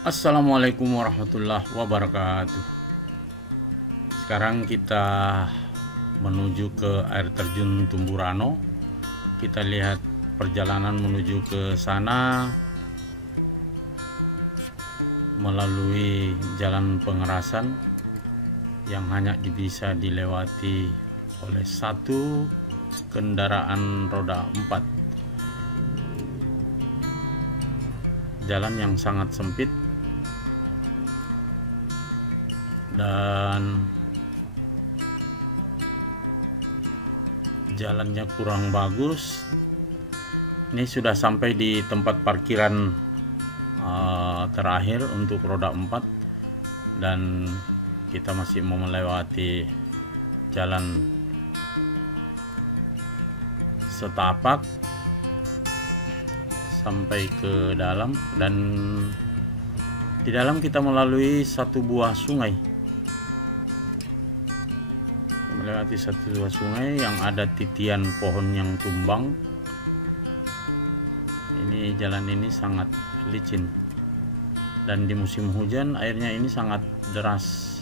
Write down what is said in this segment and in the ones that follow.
Assalamualaikum warahmatullahi wabarakatuh. Sekarang kita menuju ke air terjun Tumburano. Kita lihat perjalanan menuju ke sana melalui jalan pengerasan yang hanya bisa dilewati oleh satu kendaraan roda 4. Jalan yang sangat sempit dan jalannya kurang bagus. Ini sudah sampai di tempat parkiran terakhir untuk roda 4 dan kita masih mau melewati jalan setapak sampai ke dalam, dan di dalam kita melalui satu buah sungai. Melewati satu buah sungai yang ada titian pohon yang tumbang. Ini jalan ini sangat licin dan di musim hujan airnya ini sangat deras.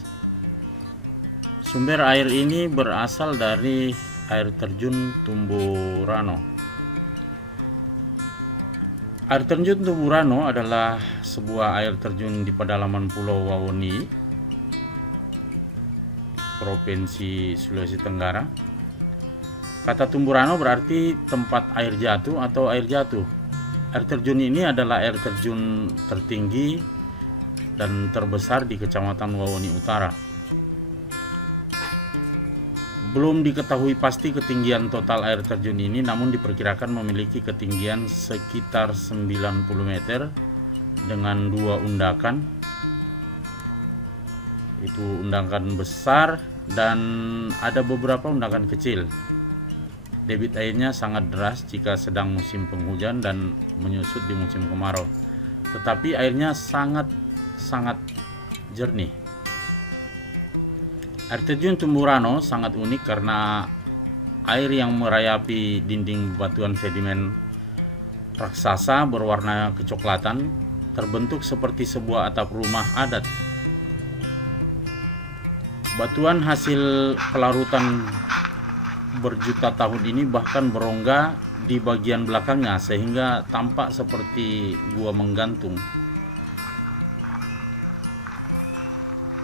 Sumber air ini berasal dari air terjun Tumburano. Air terjun Tumburano adalah sebuah air terjun di pedalaman Pulau Wawoni, Provinsi Sulawesi Tenggara. Kata Tumburano berarti tempat air jatuh atau air jatuh. Air terjun ini adalah air terjun tertinggi dan terbesar di Kecamatan Wawoni Utara. Belum diketahui pasti ketinggian total air terjun ini, namun diperkirakan memiliki ketinggian sekitar 90 meter dengan 2 undakan. Itu undakan besar dan ada beberapa undakan kecil. Debit airnya sangat deras jika sedang musim penghujan dan menyusut di musim kemarau. Tetapi airnya sangat jernih. Air terjun Tumburano sangat unik karena air yang merayapi dinding batuan sedimen raksasa berwarna kecoklatan terbentuk seperti sebuah atap rumah adat. Batuan hasil pelarutan berjuta tahun ini bahkan berongga di bagian belakangnya sehingga tampak seperti gua menggantung.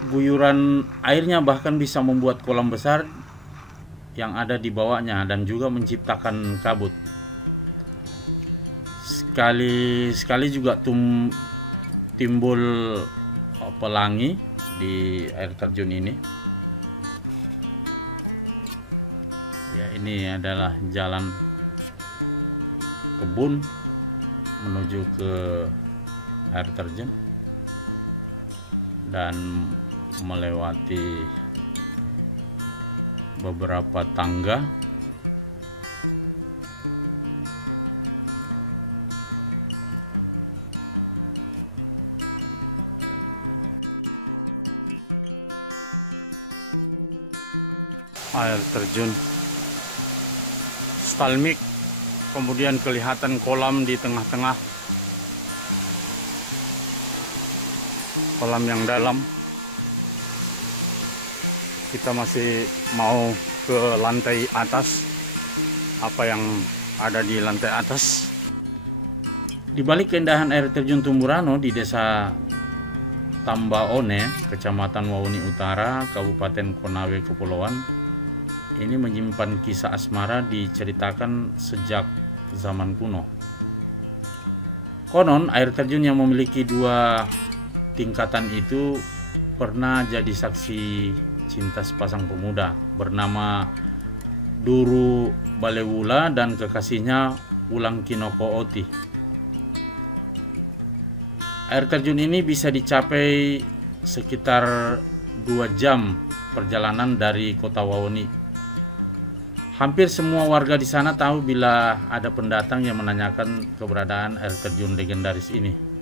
Guyuran airnya bahkan bisa membuat kolam besar yang ada di bawahnya dan juga menciptakan kabut. Sekali juga timbul pelangi di air terjun ini. Ya, ini adalah jalan kebun menuju ke air terjun dan melewati beberapa tangga. Air terjun stalmik, kemudian kelihatan kolam di tengah-tengah, kolam yang dalam. Kita masih mau ke lantai atas, apa yang ada di lantai atas. Di balik keindahan air terjun Tumburano di desa Tambaone, Kecamatan Wawoni Utara, Kabupaten Konawe Kepulauan, ini menyimpan kisah asmara diceritakan sejak zaman kuno. Konon air terjun yang memiliki 2 tingkatan itu pernah jadi saksi cinta sepasang pemuda bernama Duru Balewula dan kekasihnya Ulang Kinoko Oti. Air terjun ini bisa dicapai sekitar 2 jam perjalanan dari kota Wawoni. Hampir semua warga di sana tahu bila ada pendatang yang menanyakan keberadaan air terjun legendaris ini.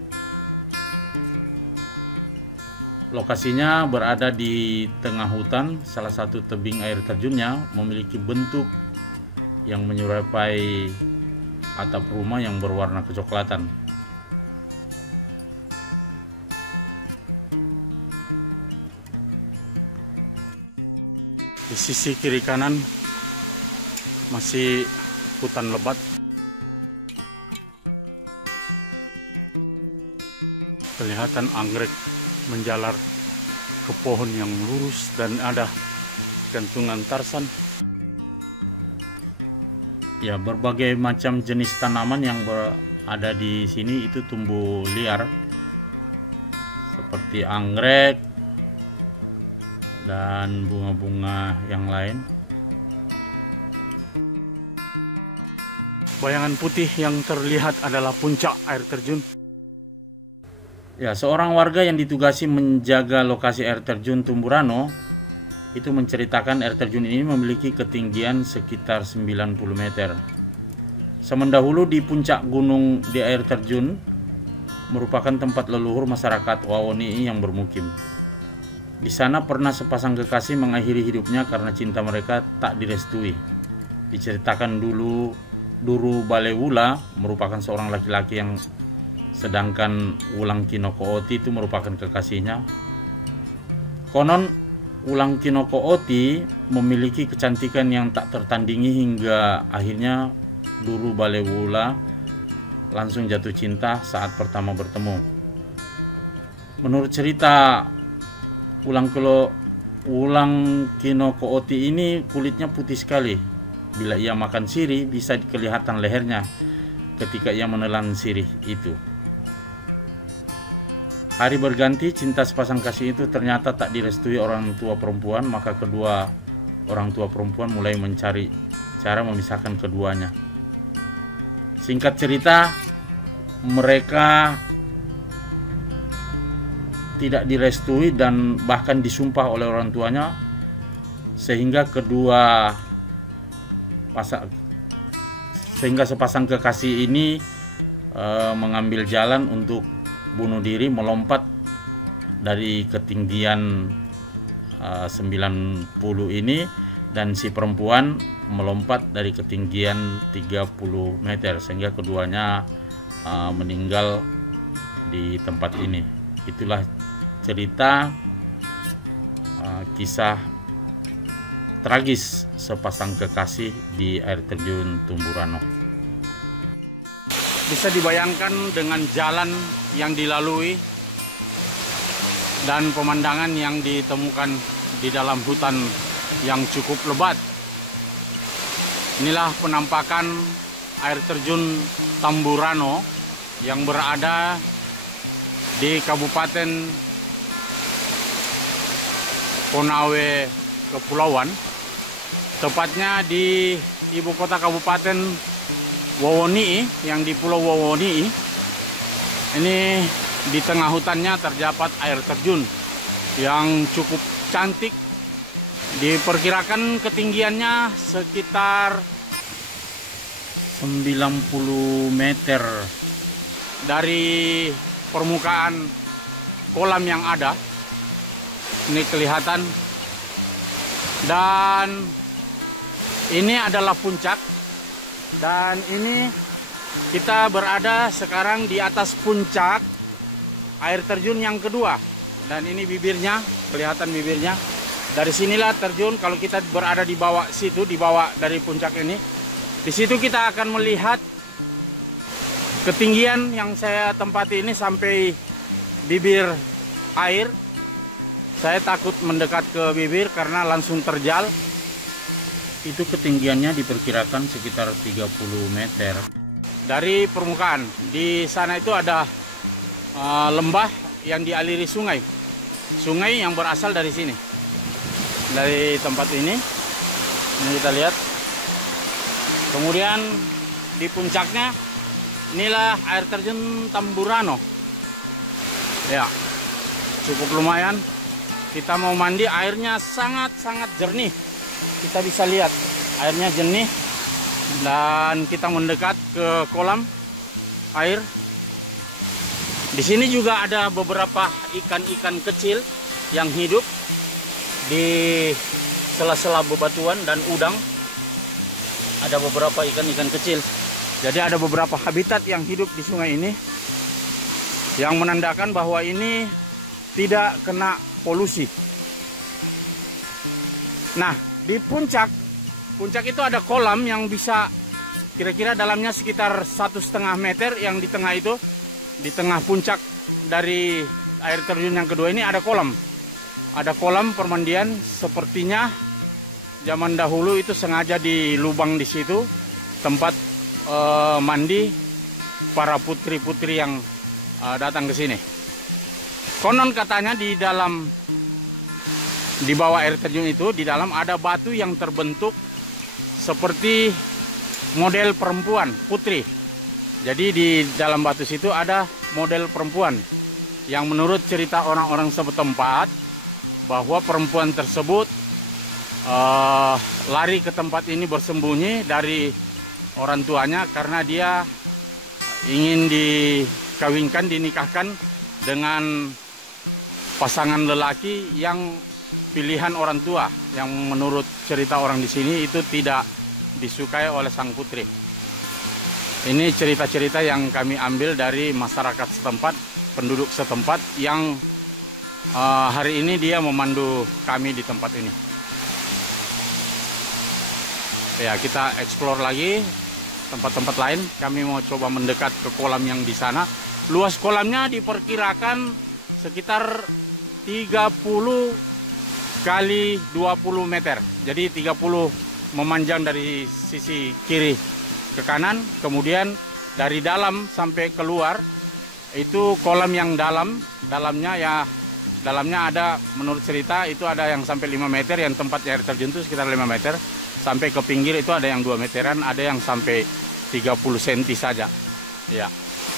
Lokasinya berada di tengah hutan. Salah satu tebing air terjunnya memiliki bentuk yang menyerupai atap rumah yang berwarna kecoklatan. Di sisi kiri kanan masih hutan lebat. Kelihatan anggrek menjalar ke pohon yang lurus dan ada gantungan tarsan. Ya, berbagai macam jenis tanaman yang ada di sini itu tumbuh liar, seperti anggrek dan bunga-bunga yang lain. Bayangan putih yang terlihat adalah puncak air terjun. Ya, seorang warga yang ditugasi menjaga lokasi air terjun Tumburano itu menceritakan air terjun ini memiliki ketinggian sekitar 90 meter. Semendahulu di puncak gunung di air terjun merupakan tempat leluhur masyarakat Wawoni'i yang bermukim. Di sana pernah sepasang kekasih mengakhiri hidupnya karena cinta mereka tak direstui. Diceritakan dulu Duru Balewula merupakan seorang laki-laki yang sedangkan Wulang Kinoko Oti itu merupakan kekasihnya. Konon Wulang Kinoko Oti memiliki kecantikan yang tak tertandingi hingga akhirnya Duru Balewula langsung jatuh cinta saat pertama bertemu. Menurut cerita, Wulang Kinoko Oti ini kulitnya putih sekali. Bila ia makan sirih bisa kelihatan lehernya ketika ia menelan sirih itu. Hari berganti, cinta sepasang kasih itu ternyata tak direstui orang tua perempuan, maka kedua orang tua perempuan mulai mencari cara memisahkan keduanya. Singkat cerita, mereka tidak direstui dan bahkan disumpah oleh orang tuanya, sehingga sepasang kekasih ini mengambil jalan untuk bunuh diri, melompat dari ketinggian 90 ini, dan si perempuan melompat dari ketinggian 30 meter sehingga keduanya meninggal di tempat ini. Itulah cerita kisah tragis sepasang kekasih di air terjun Tumburano. Bisa dibayangkan dengan jalan yang dilalui dan pemandangan yang ditemukan di dalam hutan yang cukup lebat. Inilah penampakan air terjun Tumburano yang berada di Kabupaten Konawe Kepulauan, tepatnya di ibu kota Kabupaten Wawoni'i yang di Pulau Wawoni'i. Ini di tengah hutannya terdapat air terjun yang cukup cantik. Diperkirakan ketinggiannya sekitar 90 meter dari permukaan kolam yang ada. Ini kelihatan, dan ini adalah puncak. Dan ini kita berada sekarang di atas puncak air terjun yang kedua. Dan ini bibirnya, kelihatan bibirnya. Dari sinilah terjun. Kalau kita berada di bawah situ, di bawah dari puncak ini, di situ kita akan melihat ketinggian yang saya tempati ini sampai bibir air. Saya takut mendekat ke bibir karena langsung terjal. Itu ketinggiannya diperkirakan sekitar 30 meter dari permukaan. Di sana itu ada lembah yang dialiri sungai. Sungai yang berasal dari sini, dari tempat ini. Ini kita lihat. Kemudian di puncaknya inilah air terjun Tumburano. Ya, cukup lumayan. Kita mau mandi, airnya sangat-sangat jernih. Kita bisa lihat airnya jernih, dan kita mendekat ke kolam air. Di sini juga ada beberapa ikan-ikan kecil yang hidup di sela-sela bebatuan dan udang. Ada beberapa ikan-ikan kecil. Jadi ada beberapa habitat yang hidup di sungai ini, yang menandakan bahwa ini tidak kena polusi. Nah, Di puncak itu ada kolam yang bisa kira-kira dalamnya sekitar 1,5 meter, yang di tengah itu, di tengah puncak dari air terjun yang kedua ini ada kolam. Ada kolam permandian, sepertinya zaman dahulu itu sengaja di lubang di situ tempat mandi para putri-putri yang datang ke sini. Konon katanya di bawah air terjun itu, di dalam ada batu yang terbentuk seperti model perempuan, putri. Jadi di dalam batu situ ada model perempuan yang menurut cerita orang-orang setempat bahwa perempuan tersebut lari ke tempat ini bersembunyi dari orang tuanya karena dia ingin dikawinkan, dinikahkan dengan pasangan lelaki yang pilihan orang tua, yang menurut cerita orang di sini itu tidak disukai oleh sang putri. Ini cerita-cerita yang kami ambil dari masyarakat setempat, penduduk setempat yang hari ini dia memandu kami di tempat ini. Ya, kita explore lagi tempat-tempat lain. Kami mau coba mendekat ke kolam yang di sana. Luas kolamnya diperkirakan sekitar 30 kali 20 meter. Jadi 30 memanjang dari sisi kiri ke kanan, kemudian dari dalam sampai keluar itu kolam yang dalamnya ada, menurut cerita itu ada yang sampai 5 meter, yang tempat air terjun itu sekitar 5 meter, sampai ke pinggir itu ada yang 2 meteran, ada yang sampai 30 cm saja. Ya.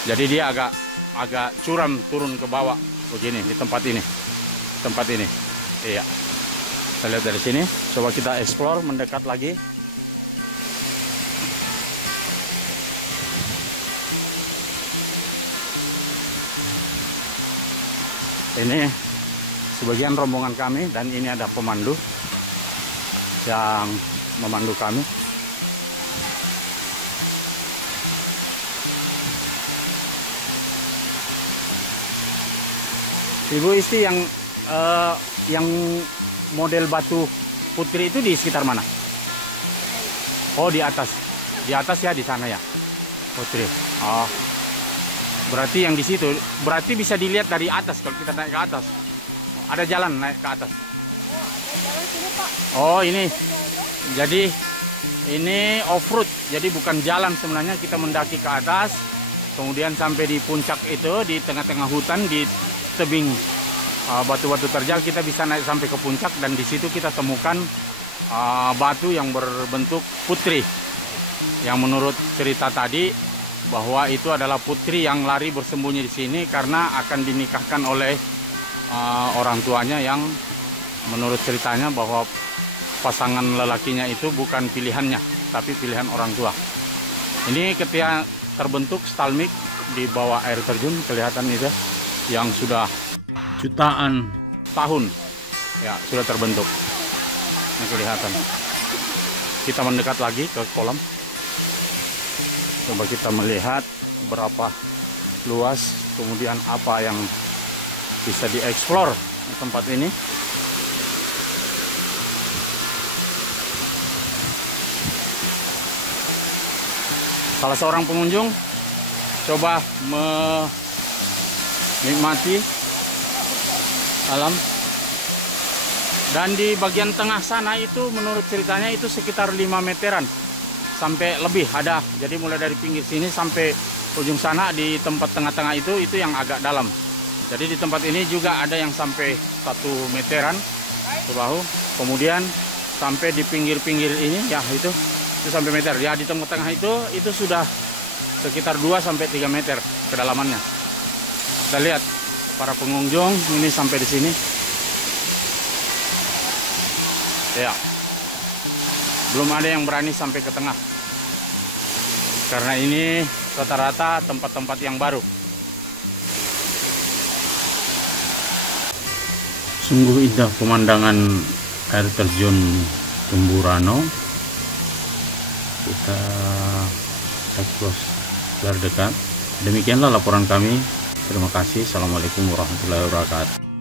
Jadi dia agak curam turun ke bawah begini di tempat ini. Iya. Kita lihat dari sini, coba kita explore mendekat lagi. Ini sebagian rombongan kami, dan ini ada pemandu yang memandu kami. Ibu Isti, yang model batu putri itu di sekitar mana? Oh, di atas. Di atas ya, di sana ya. Putri. Oh. Berarti yang di situ, berarti bisa dilihat dari atas kalau kita naik ke atas. Ada jalan naik ke atas. Oh, ini. Jadi ini off-road. Jadi bukan jalan sebenarnya, kita mendaki ke atas, kemudian sampai di puncak itu, di tengah-tengah hutan, di tebing batu-batu terjal, kita bisa naik sampai ke puncak, dan di situ kita temukan batu yang berbentuk putri, yang menurut cerita tadi bahwa itu adalah putri yang lari bersembunyi di sini karena akan dinikahkan oleh orang tuanya, yang menurut ceritanya bahwa pasangan lelakinya itu bukan pilihannya tapi pilihan orang tua. Ini ketika terbentuk stalagmit di bawah air terjun, kelihatan itu yang sudah jutaan tahun ya sudah terbentuk. Ini kelihatan. Kita mendekat lagi ke kolam. Coba kita melihat berapa luas, kemudian apa yang bisa dieksplor di tempat ini. Salah seorang pengunjung coba menikmati alam. Dan di bagian tengah sana itu menurut ceritanya itu sekitar 5 meteran sampai lebih ada. Jadi mulai dari pinggir sini sampai ujung sana di tempat tengah-tengah itu yang agak dalam. Jadi di tempat ini juga ada yang sampai 1 meteran ke bahu. Kemudian sampai di pinggir-pinggir ini ya itu sampai meter. Ya di tengah-tengah itu sudah sekitar 2 sampai 3 meter kedalamannya. Kita lihat para pengunjung ini sampai di sini. Ya. Belum ada yang berani sampai ke tengah. Karena ini rata-rata tempat-tempat yang baru. Sungguh indah pemandangan air terjun Tumburano. Kita close dari dekat. Demikianlah laporan kami. Terima kasih. Assalamualaikum warahmatullahi wabarakatuh.